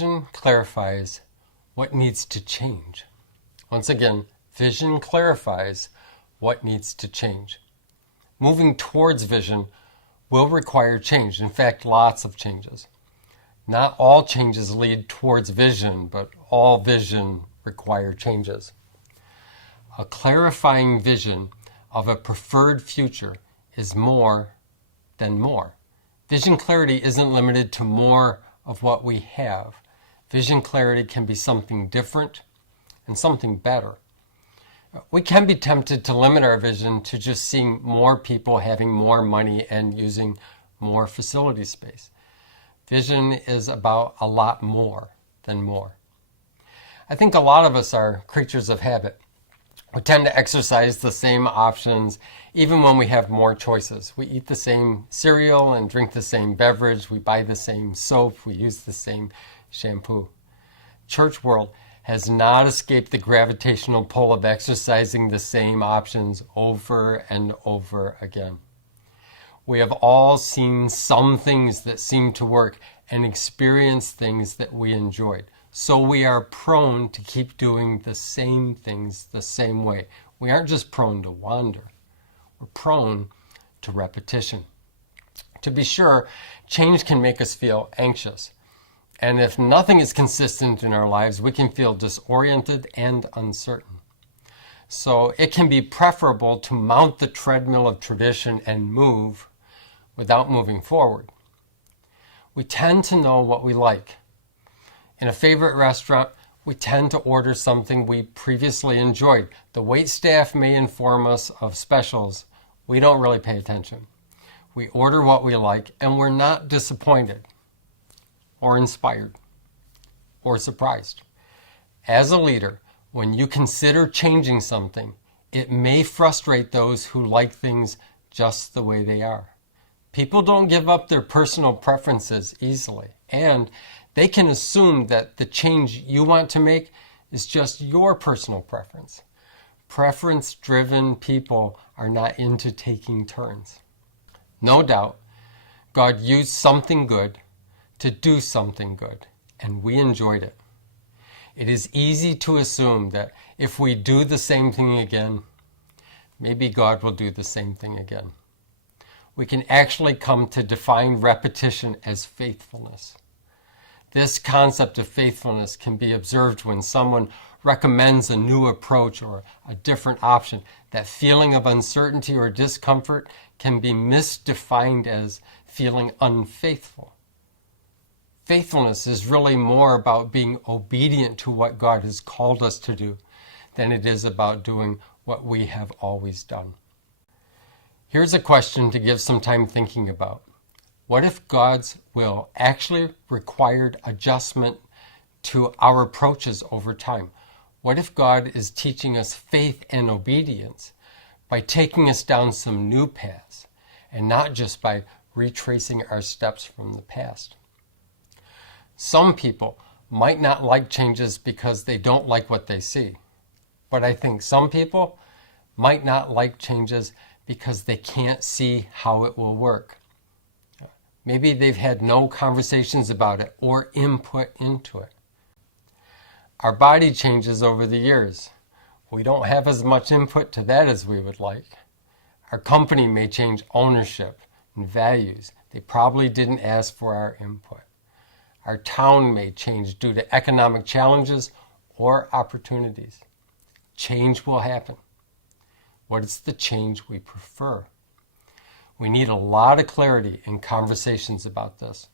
Vision clarifies what needs to change. Once again, vision clarifies what needs to change. Moving towards vision will require change. In fact, lots of changes. Not all changes lead towards vision, but all vision require changes. A clarifying vision of a preferred future is more than more. Vision clarity isn't limited to more of what we have. Vision clarity can be something different and something better. We can be tempted to limit our vision to just seeing more people having more money and using more facility space. Vision is about a lot more than more. I think a lot of us are creatures of habit. We tend to exercise the same options even when we have more choices. We eat the same cereal and drink the same beverage. We buy the same soap. We use the same shampoo. Church world has not escaped the gravitational pull of exercising the same options over and over again. We have all seen some things that seem to work and experienced things that we enjoyed. So we are prone to keep doing the same things the same way. We aren't just prone to wander. We're prone to repetition. To be sure, change can make us feel anxious. And if nothing is consistent in our lives, we can feel disoriented and uncertain. So it can be preferable to mount the treadmill of tradition and move without moving forward. We tend to know what we like. In a favorite restaurant, we tend to order something we previously enjoyed. The waitstaff may inform us of specials. We don't really pay attention. We order what we like, and we're not disappointed or inspired or surprised. As a leader, when you consider changing something, it may frustrate those who like things just the way they are. People don't give up their personal preferences easily, and they can assume that the change you want to make is just your personal preference. Preference-driven people are not into taking turns. No doubt, God used something good to do something good, and we enjoyed it. It is easy to assume that if we do the same thing again, maybe God will do the same thing again. We can actually come to define repetition as faithfulness. This concept of faithfulness can be observed when someone recommends a new approach or a different option. That feeling of uncertainty or discomfort can be misdefined as feeling unfaithful. Faithfulness is really more about being obedient to what God has called us to do than it is about doing what we have always done. Here's a question to give some time thinking about. What if God's will actually required adjustment to our approaches over time? What if God is teaching us faith and obedience by taking us down some new paths and not just by retracing our steps from the past? Some people might not like changes because they don't like what they see. But I think some people might not like changes because they can't see how it will work. Maybe they've had no conversations about it or input into it. Our body changes over the years. We don't have as much input to that as we would like. Our company may change ownership and values. They probably didn't ask for our input. Our town may change due to economic challenges or opportunities. Change will happen. What is the change we prefer? We need a lot of clarity in conversations about this.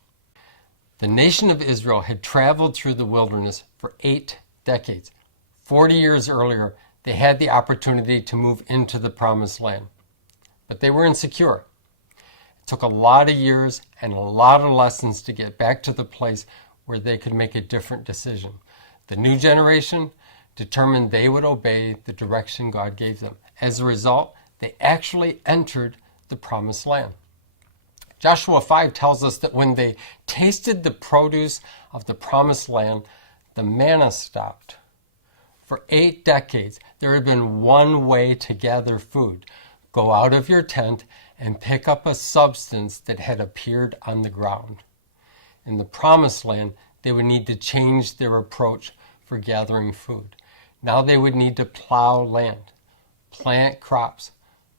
The nation of Israel had traveled through the wilderness for 8 decades. 40 years earlier, they had the opportunity to move into the promised land. But they were insecure. It took a lot of years and a lot of lessons to get back to the place where they could make a different decision. The new generation determined they would obey the direction God gave them. As a result, they actually entered the promised land. Joshua 5 tells us that when they tasted the produce of the promised land, the manna stopped. For 8 decades, there had been one way to gather food. Go out of your tent and pick up a substance that had appeared on the ground. In the promised land, they would need to change their approach for gathering food. Now they would need to plow land, plant crops,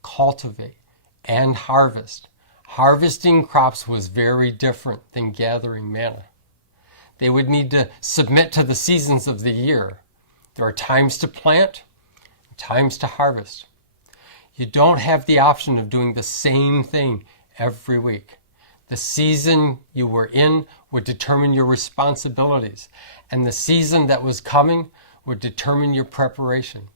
cultivate, and harvest. Harvesting crops was very different than gathering manna. They would need to submit to the seasons of the year. There are times to plant, and times to harvest. You don't have the option of doing the same thing every week. The season you were in would determine your responsibilities, and the season that was coming would determine your preparation.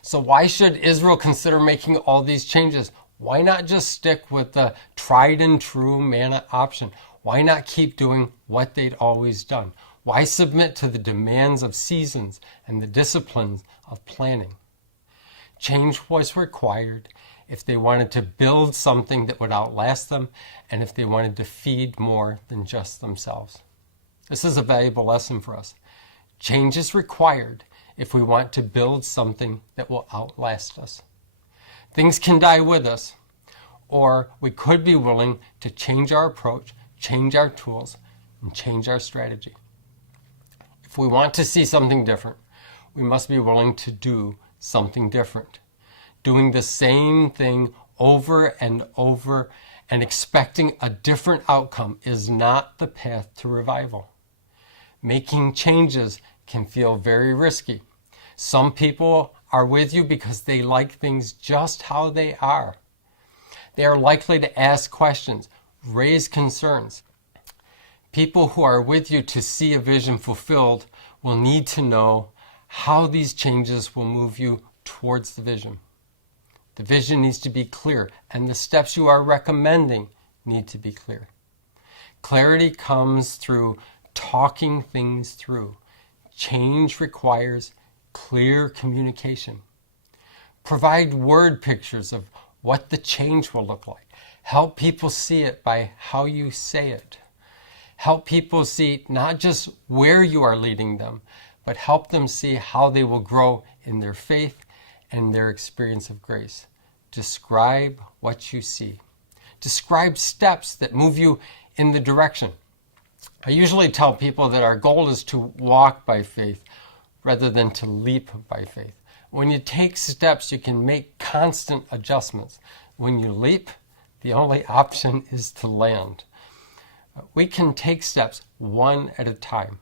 So why should Israel consider making all these changes? Why not just stick with the tried and true manna option? Why not keep doing what they'd always done? Why submit to the demands of seasons and the disciplines of planning? Change was required if they wanted to build something that would outlast them and if they wanted to feed more than just themselves. This is a valuable lesson for us. Change is required if we want to build something that will outlast us. Things can die with us, or we could be willing to change our approach, change our tools, and change our strategy. If we want to see something different, we must be willing to do something different. Doing the same thing over and over and expecting a different outcome is not the path to revival. Making changes can feel very risky. Some people are with you because they like things just how they are. They are likely to ask questions, raise concerns. People who are with you to see a vision fulfilled will need to know how these changes will move you towards the vision. The vision needs to be clear, and the steps you are recommending need to be clear. Clarity comes through talking things through. Change requires clear communication. Provide word pictures of what the change will look like. Help people see it by how you say it. Help people see not just where you are leading them, but help them see how they will grow in their faith and their experience of grace. Describe what you see. Describe steps that move you in the direction. I usually tell people that our goal is to walk by faith rather than to leap by faith. When you take steps, you can make constant adjustments. When you leap, the only option is to land. We can take steps one at a time.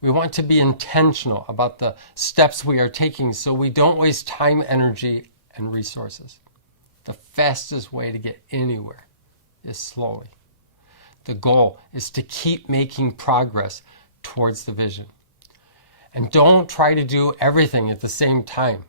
We want to be intentional about the steps we are taking so we don't waste time, energy, and resources. The fastest way to get anywhere is slowly. The goal is to keep making progress towards the vision. And don't try to do everything at the same time.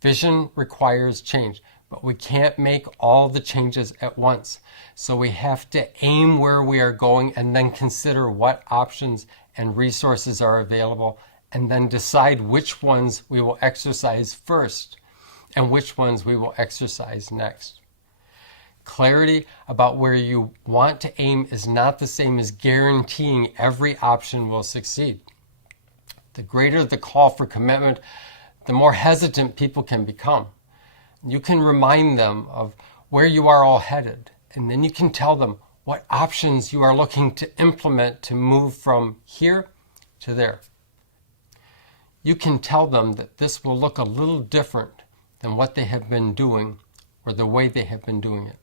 Vision requires change, but we can't make all the changes at once. So we have to aim where we are going and then consider what options and resources are available, and then decide which ones we will exercise first and which ones we will exercise next. Clarity about where you want to aim is not the same as guaranteeing every option will succeed. The greater the call for commitment, the more hesitant people can become. You can remind them of where you are all headed, and then you can tell them what options you are looking to implement to move from here to there. You can tell them that this will look a little different than what they have been doing or the way they have been doing it.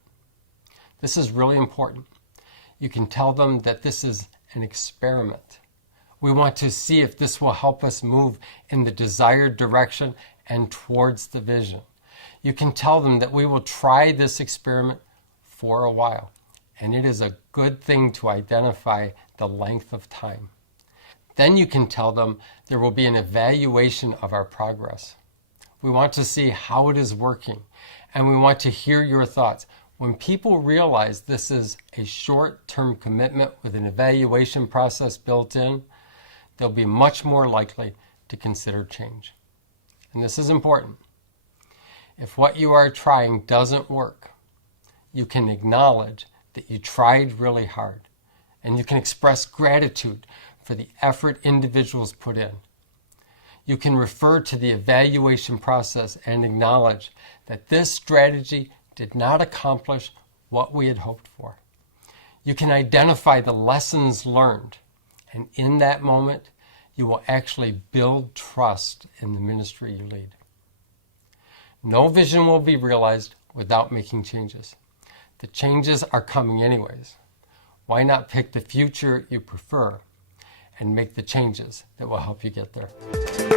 This is really important. You can tell them that this is an experiment. We want to see if this will help us move in the desired direction and towards the vision. You can tell them that we will try this experiment for a while, and it is a good thing to identify the length of time. Then you can tell them there will be an evaluation of our progress. We want to see how it is working, and we want to hear your thoughts. When people realize this is a short-term commitment with an evaluation process built in, they'll be much more likely to consider change. And this is important. If what you are trying doesn't work, you can acknowledge that you tried really hard, and you can express gratitude for the effort individuals put in. You can refer to the evaluation process and acknowledge that this strategy did not accomplish what we had hoped for. You can identify the lessons learned And in that moment, you will actually build trust in the ministry you lead. No vision will be realized without making changes. The changes are coming anyways. Why not pick the future you prefer and make the changes that will help you get there?